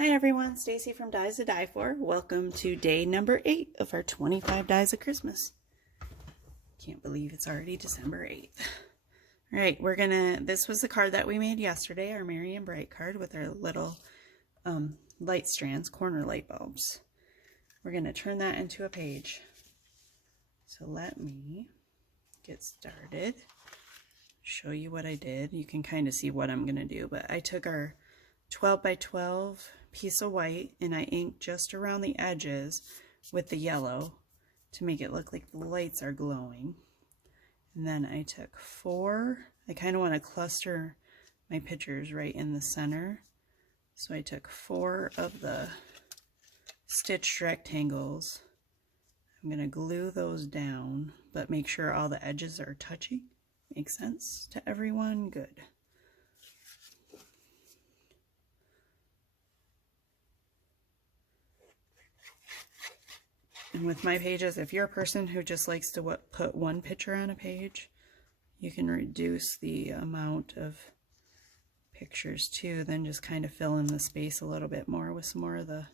Hi everyone, Stacy from Dies to Die For. Welcome to day number 8 of our 25 Dies of Christmas. Can't believe it's already December 8th. Alright, this was the card that we made yesterday, our Merry and Bright card with our little light strands, corner light bulbs. We're going to turn that into a page. So let me get started, show you what I did. You can kind of see what I'm going to do, but I took our 12 by 12 piece of white and I inked just around the edges with the yellow to make it look like the lights are glowing. And then I took I kind of want to cluster my pictures right in the center. So I took 4 of the stitched rectangles. I'm going to glue those down, but make sure all the edges are touching. Makes sense to everyone? Good. And with my pages, if you're a person who just likes to put one picture on a page, you can reduce the amount of pictures too, then just kind of fill in the space a little bit more with some more of the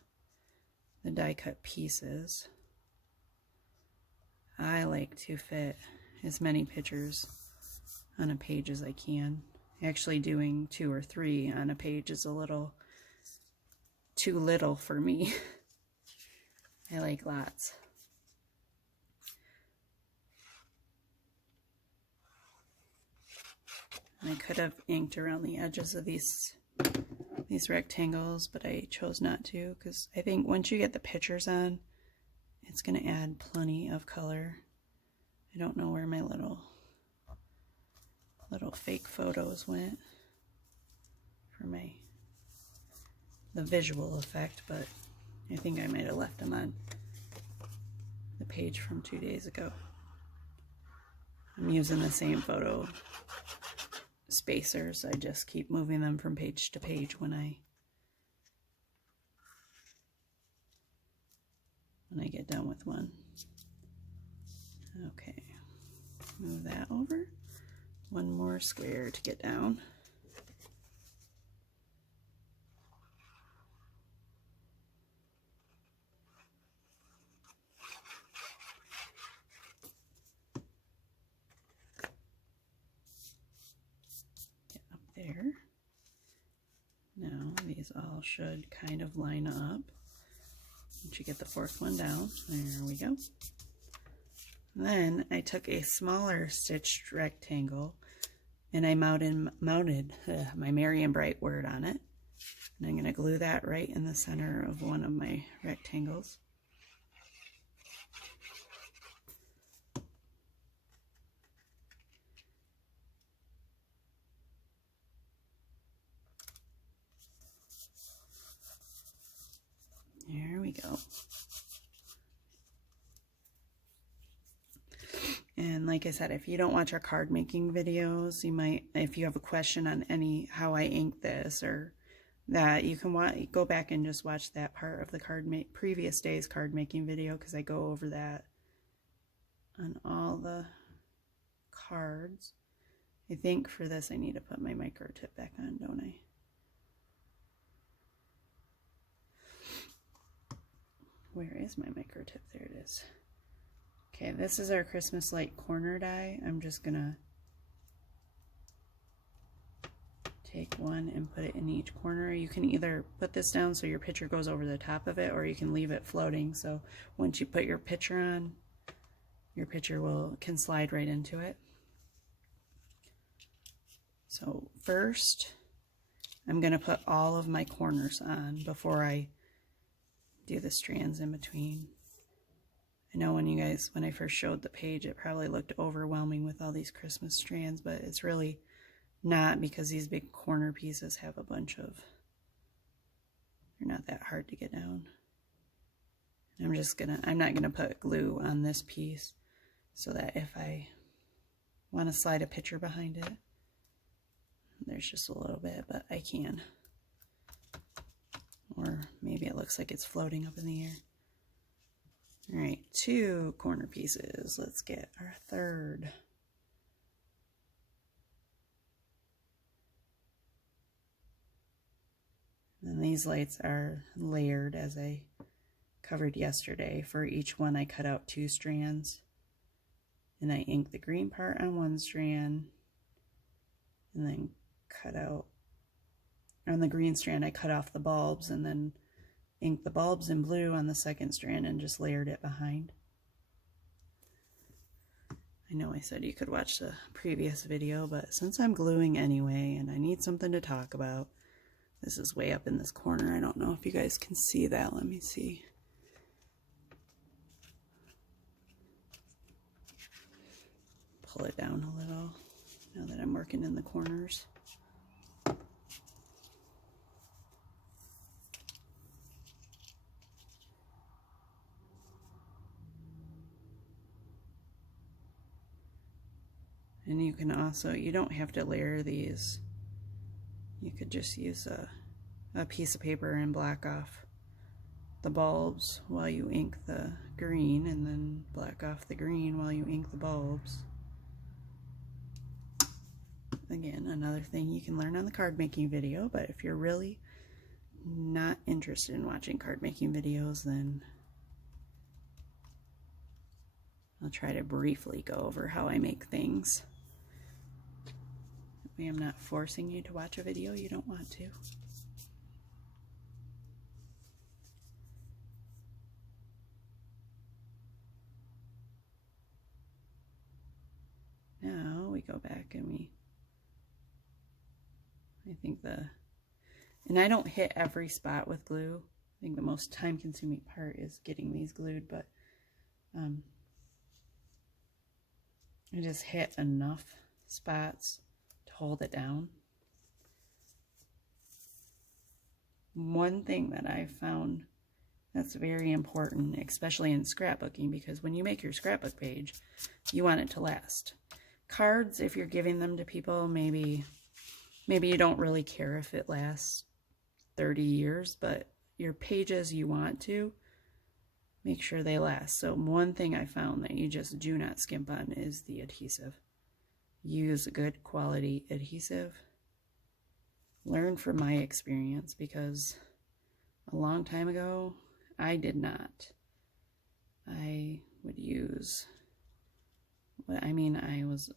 die cut pieces. I like to fit as many pictures on a page as I can. Actually, doing 2 or 3 on a page is a little too little for me. I like lots. I could have inked around the edges of these rectangles, but I chose not to because I think once you get the pictures on, it's going to add plenty of color. I don't know where my little fake photos went for the visual effect, but I think I might have left them on the page from 2 days ago. I'm using the same photo spacers. I just keep moving them from page to page when I get done with one. Okay, move that over. One more square to get down. There. Now these all should kind of line up. Once you get the 4th one down, there we go. Then I took a smaller stitched rectangle and I mounted my Merry and Bright word on it. And I'm going to glue that right in the center of one of my rectangles. There we go. And like I said, if you don't watch our card making videos, you might, if you have a question on how I ink this or that, you can go back and just watch that part of the previous day's card making video, because I go over that on all the cards. I think for this I need to put my micro tip back on, don't I? Where is my micro tip? There it is. Okay, this is our Christmas light corner die. I'm just gonna take one and put it in each corner. You can either put this down so your picture goes over the top of it, or you can leave it floating, so once you put your picture on, your picture can slide right into it. So first, I'm gonna put all of my corners on before I do the strands in between. I know when I first showed the page, it probably looked overwhelming with all these Christmas strands, but it's really not, because these big corner pieces have a bunch of, they're not that hard to get down. And I'm not gonna put glue on this piece, so that if I want to slide a picture behind it, there's just a little bit, but I can. Or maybe it looks like it's floating up in the air. All right, 2 corner pieces. Let's get our 3rd. And then these lights are layered, as I covered yesterday. For each one I cut out 2 strands, and I inked the green part on one strand, and then cut out, on the green strand I cut off the bulbs, and then inked the bulbs in blue on the second strand and just layered it behind. I know I said you could watch the previous video, but since I'm gluing anyway and I need something to talk about, this is way up in this corner. I don't know if you guys can see that. Let me see. Pull it down a little now that I'm working in the corners. And you can also, you don't have to layer these. You could just use a piece of paper and black off the bulbs while you ink the green, and then black off the green while you ink the bulbs. Again, another thing you can learn on the card making video, but if you're really not interested in watching card making videos, then I'll try to briefly go over how I make things. I'm not forcing you to watch a video you don't want to. Now we go back and and I don't hit every spot with glue. I think the most time consuming part is getting these glued, but I just hit enough spots to hold it down. One thing that I've found that's very important, especially in scrapbooking, because when you make your scrapbook page, you want it to last. Cards, if you're giving them to people, maybe you don't really care if it lasts 30 years, but your pages, you want to make sure they last. So one thing I found that you just do not skimp on is the adhesive. Use a good quality adhesive. Learn from my experience, because a long time ago I did not. I would use, I was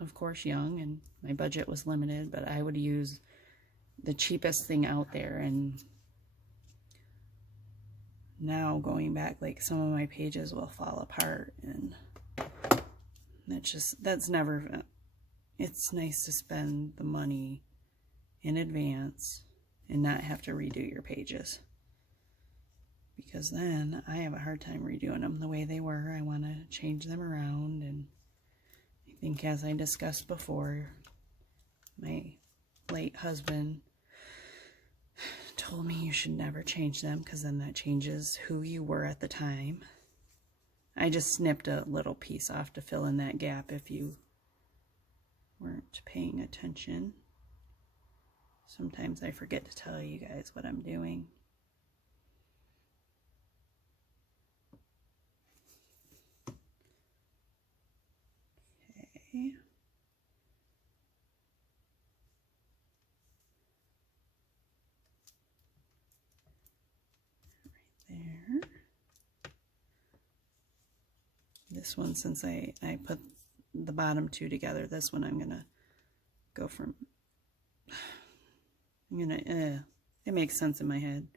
of course young and my budget was limited, but I would use the cheapest thing out there. And now going back, like, some of my pages will fall apart, and that's never, it's nice to spend the money in advance and not have to redo your pages, because then I have a hard time redoing them the way they were. I want to change them around, and I think, as I discussed before, my late husband told me you should never change them, because then that changes who you were at the time. I just snipped a little piece off to fill in that gap if you weren't paying attention. Sometimes I forget to tell you guys what I'm doing. Okay. There. This one, since I put the bottom two together, this one I'm gonna go from, it makes sense in my head.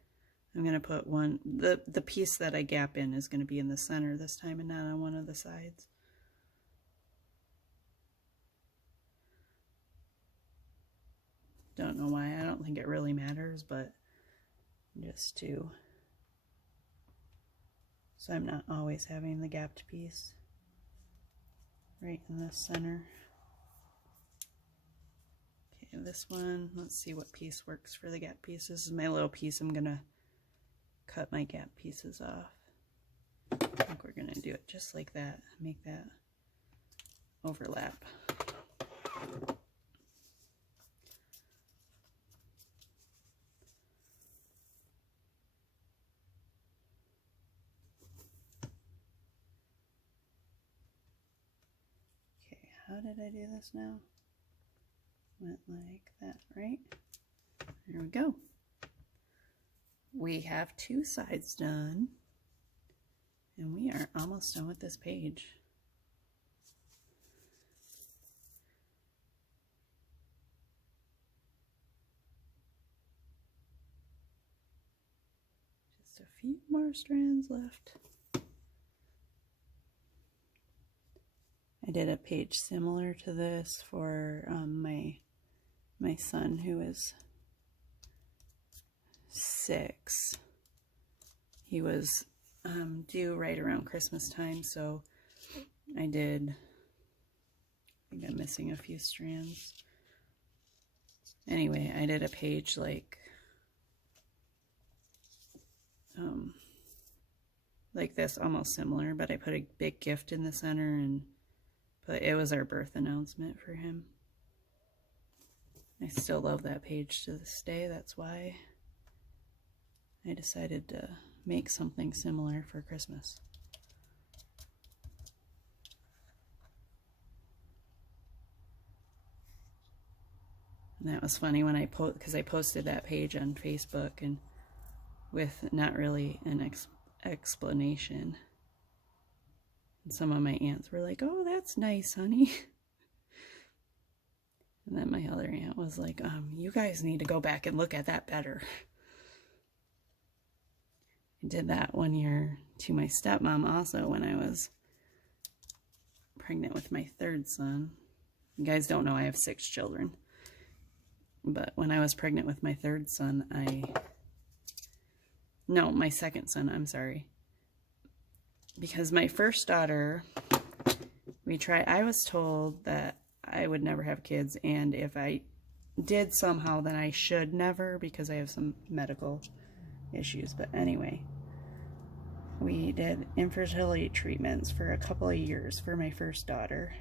I'm gonna put one, the piece that I gap in is gonna be in the center this time and not on one of the sides. Don't know why. I don't think it really matters, but just to, so I'm not always having the gapped piece right in the center. Okay, this one, let's see what piece works for the gap piece. This is my little piece. I'm gonna cut my gap pieces off. I think we're gonna do it just like that, make that overlap. How did I do this now? Went like that, right? There we go. we have 2 sides done, and we are almost done with this page. Just a few more strands left. I did a page similar to this for my son who is 6. He was due right around Christmas time, so I think I'm missing a few strands. Anyway, I did a page like this, almost similar, but I put a big gift in the center, and it was our birth announcement for him. I still love that page to this day. That's why I decided to make something similar for Christmas. And that was funny when because I posted that page on Facebook and with not really an explanation. And some of my aunts were like, "Oh, that's nice, honey." And then my other aunt was like, "You guys need to go back and look at that better." I did that one year to my stepmom also when I was pregnant with my 3rd son. You guys don't know I have 6 children. But when I was pregnant with my 3rd son, my 2nd son, I'm sorry. Because my first daughter, I was told that I would never have kids, and if I did somehow, then I should never, because I have some medical issues. But anyway, we did infertility treatments for a couple of years for my first daughter.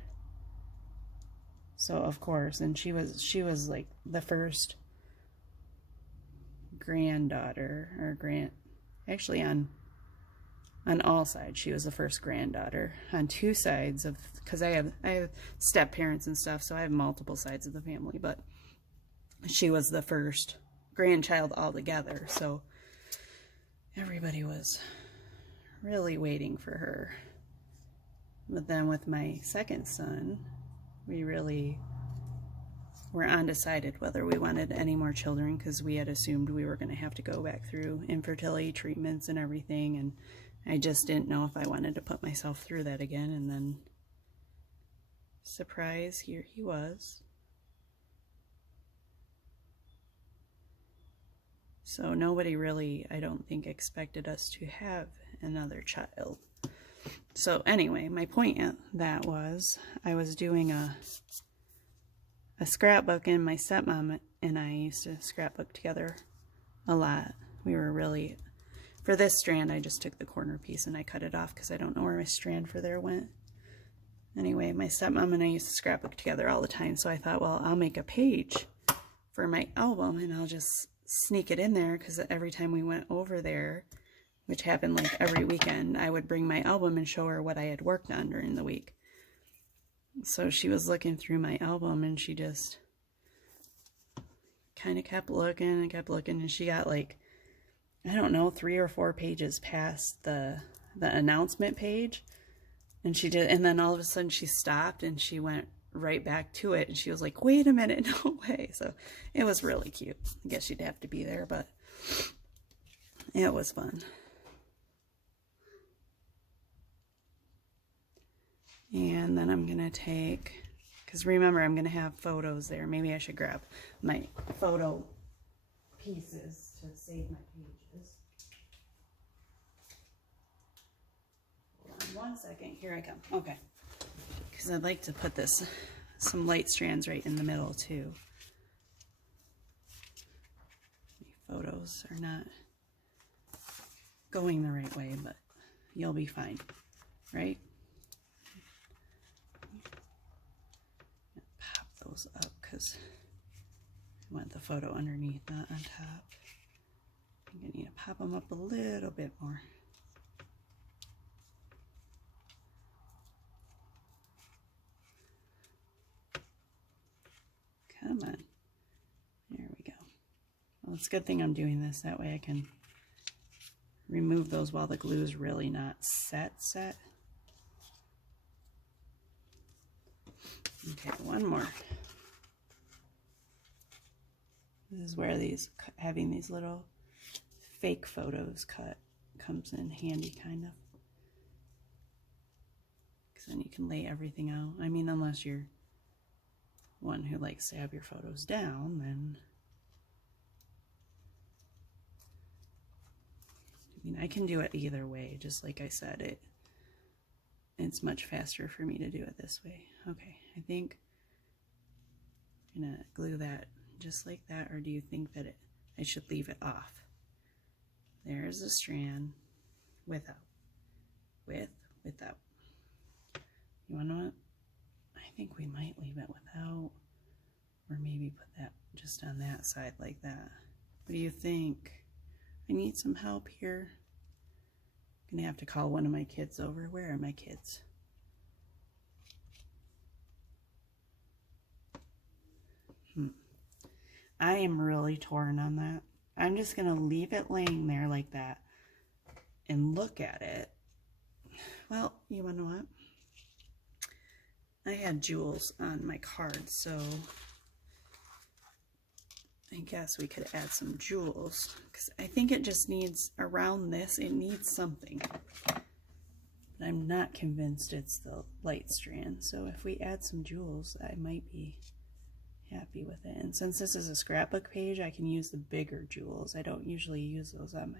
So of course, and she was like the first granddaughter, or actually on all sides, she was the first granddaughter. On 2 sides because I have step parents and stuff, so I have multiple sides of the family, but she was the first grandchild altogether, so everybody was really waiting for her. But then with my 2nd son, we really were undecided whether we wanted any more children, because we had assumed we were going to have to go back through infertility treatments and everything, and I just didn't know if I wanted to put myself through that again. And then, surprise, here he was. So nobody really, I don't think, expected us to have another child. So anyway, my point at that was, I was doing a scrapbook, and my stepmom and I used to scrapbook together a lot. We were really, for this strand, I just took the corner piece and I cut it off because I don't know where my strand for there went. Anyway, my stepmom and I used to scrapbook together all the time, so I thought, well, I'll make a page for my album and I'll just sneak it in there, because every time we went over there, which happened like every weekend, I would bring my album and show her what I had worked on during the week. So she was looking through my album, and she just kind of kept looking and kept looking, and she got like, I don't know, 3 or 4 pages past the announcement page, and she did, and then all of a sudden she stopped and she went right back to it, and she was like, "Wait a minute, no way." So it was really cute. I guess she'd have to be there, but it was fun. And then I'm gonna take, because remember, I'm gonna have photos there. Maybe I should grab my photo pieces to save my pages. Hold on 1 second, here I come. Okay, because I'd like to put some light strands right in the middle too. My photos are not going the right way, but you'll be fine, right? Pop those up because I want the photo underneath, not on top. I think I need to pop them up a little bit more. Come on. There we go. Well, it's a good thing I'm doing this. That way I can remove those while the glue is really not set. Okay, one more. This is where having these little fake photos cut comes in handy, kind of. Because then you can lay everything out. I mean, unless you're one who likes to have your photos down, then... I mean, I can do it either way. Just like I said, it's much faster for me to do it this way. Okay, I think I'm gonna glue that just like that, or do you think that I should leave it off? There's a strand, without, without. You wanna know what? I think we might leave it without, or maybe put that just on that side like that. What do you think? I need some help here. I'm gonna have to call one of my kids over. Where are my kids? I am really torn on that. I'm just gonna leave it laying there like that and look at it. Well, you wanna know what? I had jewels on my card, so I guess we could add some jewels, because I think it just needs, around this, it needs something. But I'm not convinced it's the light strand, so if we add some jewels, I might be happy with it. And since this is a scrapbook page, I can use the bigger jewels. I don't usually use those on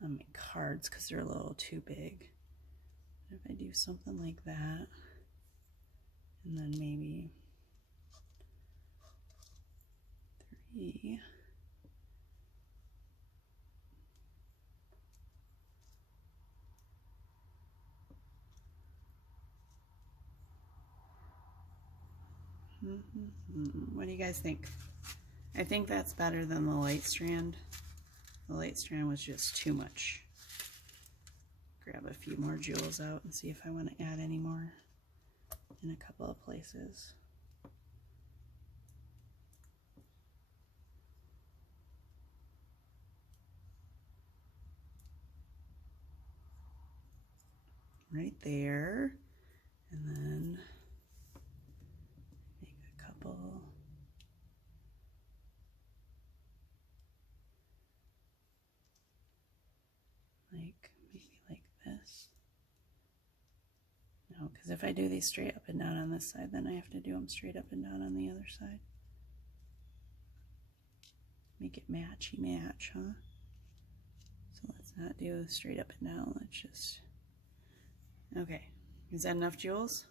my cards because they're a little too big. If I do something like that, and then maybe 3. What do you guys think? I think that's better than the light strand. The light strand was just too much. Grab a few more jewels out and see if I want to add any more in a couple of places. Right there, and then make a couple. Like maybe like this. No, because if I do these straight up and down on this side, then I have to do them straight up and down on the other side. Make it matchy match, huh? So let's not do straight up and down. Let's just... Okay, is that enough jewels?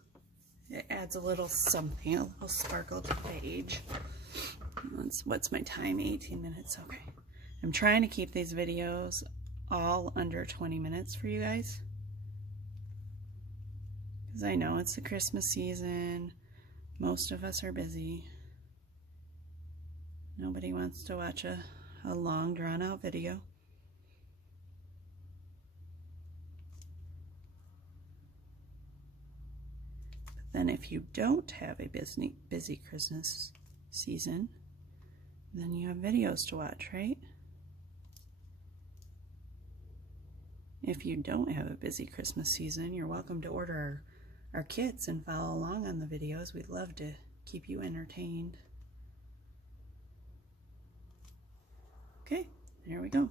It adds a little something, a little sparkle to the page. What's my time? 18 minutes, okay. I'm trying to keep these videos all under 20 minutes for you guys. Because I know it's the Christmas season. Most of us are busy. Nobody wants to watch a long drawn out video. Then if you don't have a busy Christmas season, then you have videos to watch, right? If you don't have a busy Christmas season, you're welcome to order our kits and follow along on the videos. We'd love to keep you entertained. Okay, there we go.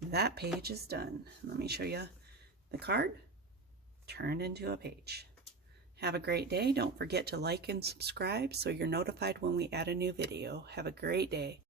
That page is done. Let me show you the card turned into a page. Have a great day. Don't forget to like and subscribe so you're notified when we add a new video. Have a great day.